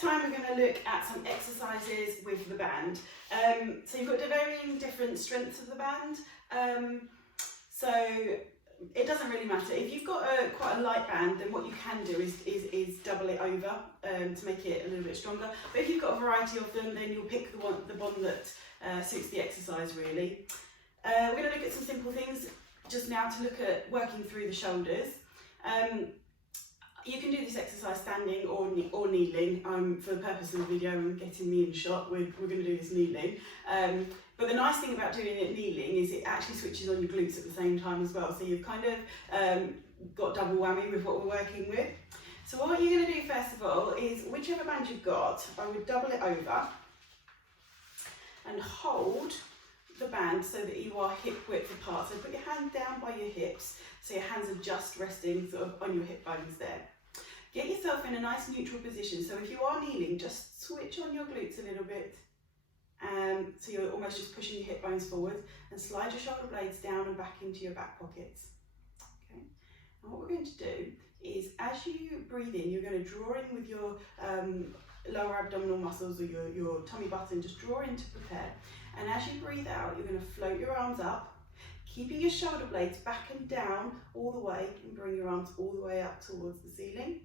this time we're going to look at some exercises with the band. So you've got the varying different strengths of the band. So it doesn't really matter. If you've got quite a light band, then what you can do is double it over to make it a little bit stronger. But if you've got a variety of them, then you'll pick the one that suits the exercise really. We're going to look at some simple things just now to look at working through the shoulders. You can do this exercise standing or kneeling. For the purpose of the video and getting me in shot, we're going to do this kneeling. But the nice thing about doing it kneeling is it actually switches on your glutes at the same time as well. So you've kind of got double whammy with what we're working with. So what you're going to do first of all is whichever band you've got, I would double it over and hold the band so that you are hip width apart. So put your hand down by your hips so your hands are just resting sort of on your hip bones there. Get yourself in a nice neutral position. So if you are kneeling, just switch on your glutes a little bit. So you're almost just pushing your hip bones forward and slide your shoulder blades down and back into your back pockets. Okay. And what we're going to do is as you breathe in, you're going to draw in with your lower abdominal muscles or your tummy button, just draw in to prepare. And as you breathe out, you're going to float your arms up, keeping your shoulder blades back and down all the way, and bring your arms all the way up towards the ceiling.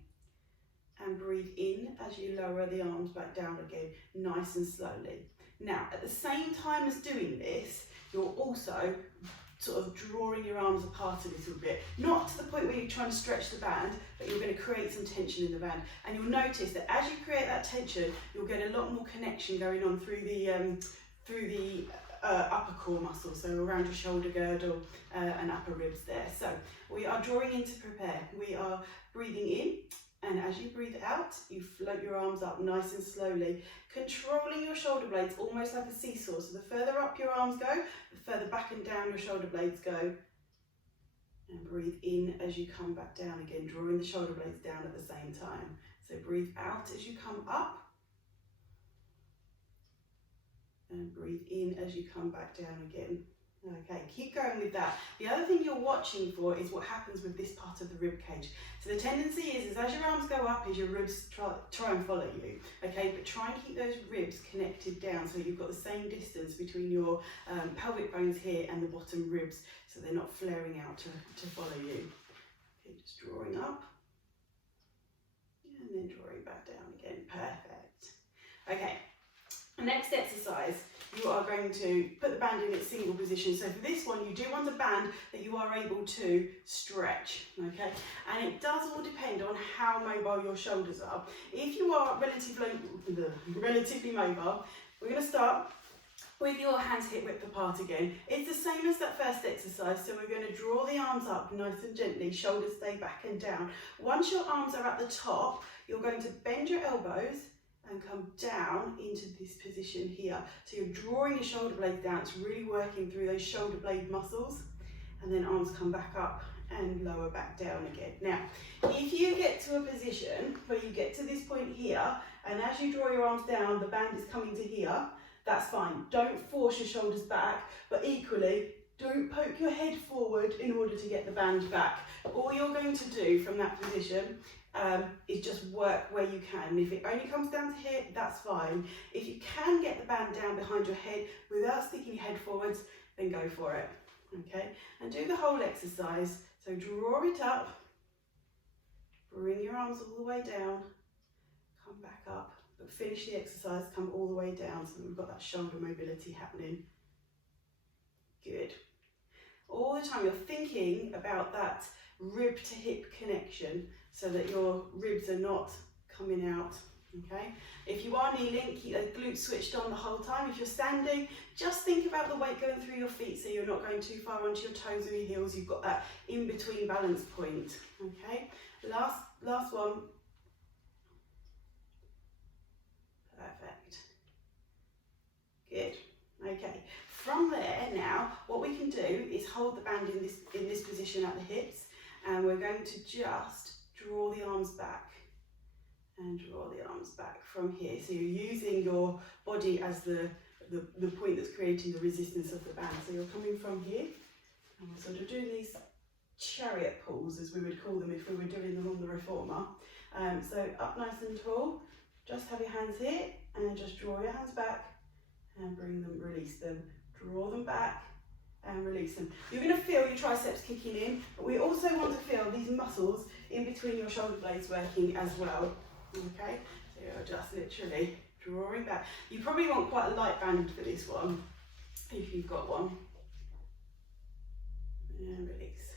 And breathe in as you lower the arms back down again, nice and slowly. Now, at the same time as doing this, you're also sort of drawing your arms apart a little bit. Not to the point where you're trying to stretch the band, but you're going to create some tension in the band. And you'll notice that as you create that tension, you'll get a lot more connection going on through the upper core muscles, so around your shoulder girdle and upper ribs there. So we are drawing in to prepare. We are breathing in. And as you breathe out, you float your arms up nice and slowly, controlling your shoulder blades almost like a seesaw. So the further up your arms go, the further back and down your shoulder blades go. And breathe in as you come back down again, drawing the shoulder blades down at the same time. So breathe out as you come up. And breathe in as you come back down again. Okay, keep going with that. The other thing you're watching for is what happens with this part of the rib cage. So the tendency is as your arms go up, is your ribs try and follow you. Okay, but try and keep those ribs connected down so you've got the same distance between your pelvic bones here and the bottom ribs, so they're not flaring out to follow you. Okay, just drawing up and then drawing back down again. Perfect. Okay, next exercise. You are going to put the band in its single position. So for this one, you do want a band that you are able to stretch, okay? And it does all depend on how mobile your shoulders are. If you are relatively mobile, we're going to start with your hands hip width apart again. It's the same as that first exercise, so we're going to draw the arms up nice and gently, shoulders stay back and down. Once your arms are at the top, you're going to bend your elbows and come down into this position here. So you're drawing your shoulder blades down, it's really working through those shoulder blade muscles, and then arms come back up and lower back down again. Now, if you get to a position where you get to this point here, and as you draw your arms down, the band is coming to here, that's fine. Don't force your shoulders back, but equally, don't poke your head forward in order to get the band back. All you're going to do from that position is just work where you can. If it only comes down to here, that's fine. If you can get the band down behind your head without sticking your head forwards, then go for it. Okay, and do the whole exercise. So draw it up, bring your arms all the way down, come back up, but finish the exercise, come all the way down so that we've got that shoulder mobility happening. Good. All the time you're thinking about that rib to hip connection so that your ribs are not coming out, okay? If you are kneeling, keep those glutes switched on the whole time. If you're standing, just think about the weight going through your feet so you're not going too far onto your toes or your heels. You've got that in-between balance point, okay? Last one. Perfect. Good. Okay. From there now, what we can do is hold the band in this position at the hips, and we're going to just draw the arms back and draw the arms back from here. So you're using your body as the point that's creating the resistance of the band. So you're coming from here, and we're sort of doing these chariot pulls, as we would call them if we were doing them on the reformer. So up nice and tall, Just have your hands here and just draw your hands back and bring them, release them. Draw them back and release them. You're going to feel your triceps kicking in, but we also want to feel these muscles in between your shoulder blades working as well. Okay, so you're just literally drawing back. You probably want quite a light band for this one, if you've got one. And release.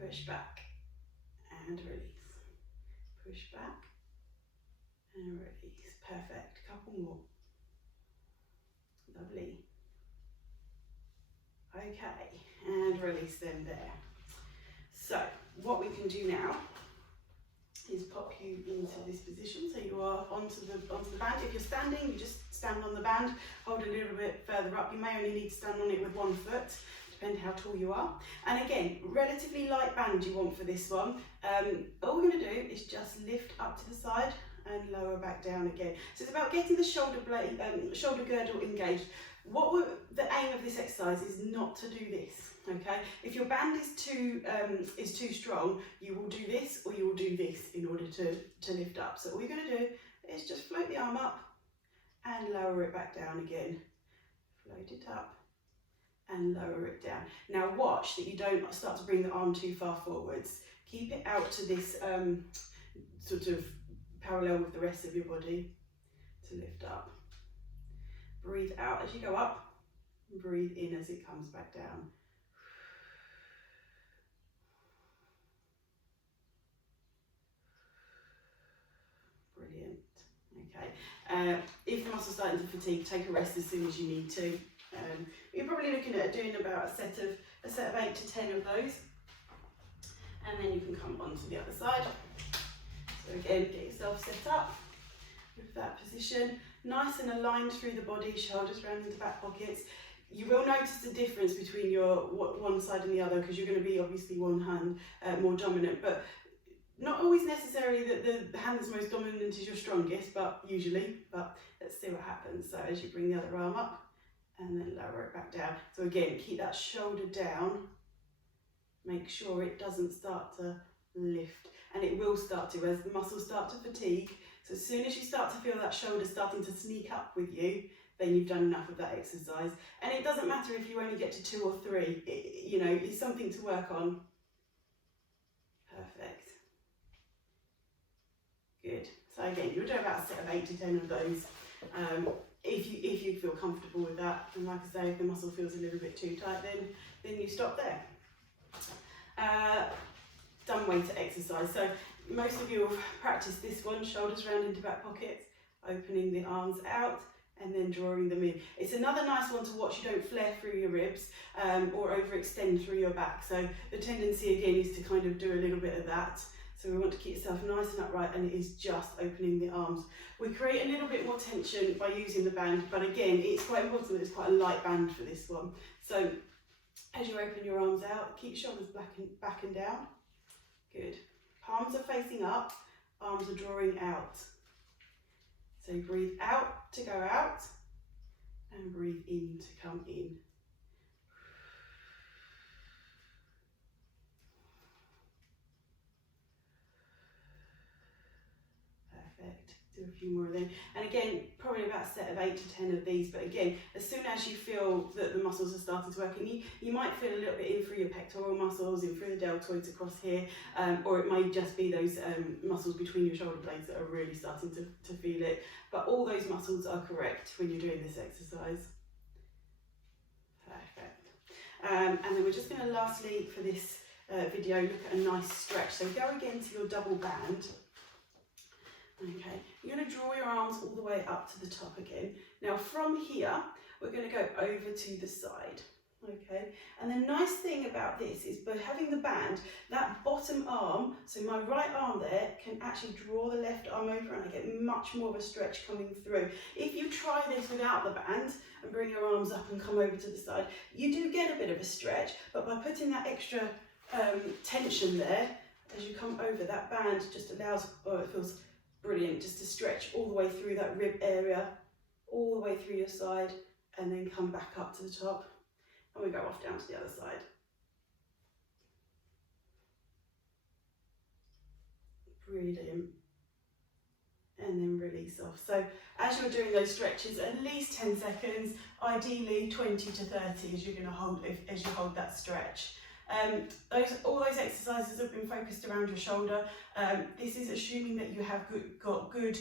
Push back and release. Push back and release. Perfect. Couple more. Lovely. Okay, and release them there. So what we can do now is pop you into this position. So you are onto the band. If you're standing, you just stand on the band, hold a little bit further up. You may only need to stand on it with one foot, depending how tall you are. And again, relatively light band you want for this one. All we're going to do is just lift up to the side and lower back down again. So it's about getting the shoulder blade, shoulder girdle engaged. The aim of this exercise is not to do this, okay? If your band is too strong, you will do this or you will do this in order to lift up. So all you're going to do is just float the arm up and lower it back down again. Float it up and lower it down. Now watch that you don't start to bring the arm too far forwards. Keep it out to this sort of parallel with the rest of your body to lift up. Breathe out as you go up, and breathe in as it comes back down. Brilliant. Okay. If the muscle's starting to fatigue, take a rest as soon as you need to. You're probably looking at doing about a set of 8 to 10 of those, and then you can come on to the other side. So again, get yourself set up with that position, nice and aligned through the body, shoulders round into back pockets. You will notice the difference between your one side and the other, because you're going to be obviously one hand more dominant, but not always necessarily that the hand that's most dominant is your strongest, but usually. But let's see what happens. So as you bring the other arm up and then lower it back down. So again, keep that shoulder down. Make sure it doesn't start to lift, and it will start to as the muscles start to fatigue. So as soon as you start to feel that shoulder starting to sneak up with you, then you've done enough of that exercise. And it doesn't matter if you only get to 2 or 3, it's something to work on. Perfect. Good. So again, you'll do about a set of 8 to 10 of those. If you feel comfortable with that, and like I say, if the muscle feels a little bit too tight, then you stop there. Dumb weighted exercise. So most of you have practiced this one, shoulders round into back pockets, opening the arms out and then drawing them in. It's another nice one to watch. You don't flare through your ribs or overextend through your back. So the tendency again is to kind of do a little bit of that. So we want to keep yourself nice and upright, and it is just opening the arms. We create a little bit more tension by using the band, but again, it's quite important that it's quite a light band for this one. So as you open your arms out, keep shoulders back and down. Good. Palms are facing up, arms are drawing out. So breathe out to go out, and breathe in to come in. Perfect. Do a few more of them. And again, probably about a set of 8 to 10 of these, but again, as soon as you feel that the muscles are starting to work, and you might feel a little bit in through your pectoral muscles, in through the deltoids across here, or it may just be those muscles between your shoulder blades that are really starting to feel it. But all those muscles are correct when you're doing this exercise. Perfect. And then we're just going to lastly, for this video, look at a nice stretch. So go again to your double band. Okay, you're going to draw your arms all the way up to the top again. Now from here, we're going to go over to the side. Okay, and the nice thing about this is by having the band, that bottom arm, so my right arm there, can actually draw the left arm over, and I get much more of a stretch coming through. If you try this without the band and bring your arms up and come over to the side, you do get a bit of a stretch, but by putting that extra tension there, as you come over, that band just allows, it feels brilliant, just to stretch all the way through that rib area, all the way through your side, and then come back up to the top. And we go off down to the other side. Brilliant. And then release this off. So as you're doing those stretches, at least 10 seconds, ideally 20 to 30 as you're going to hold, as you hold that stretch. All those exercises have been focused around your shoulder. This is assuming that you have got good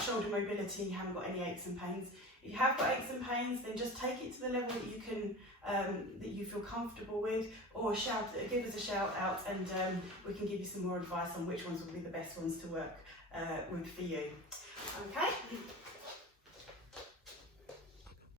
shoulder mobility, you haven't got any aches and pains. If you have got aches and pains, then just take it to the level that you can, that you feel comfortable with, or give us a shout out, and we can give you some more advice on which ones will be the best ones to work with for you. Okay.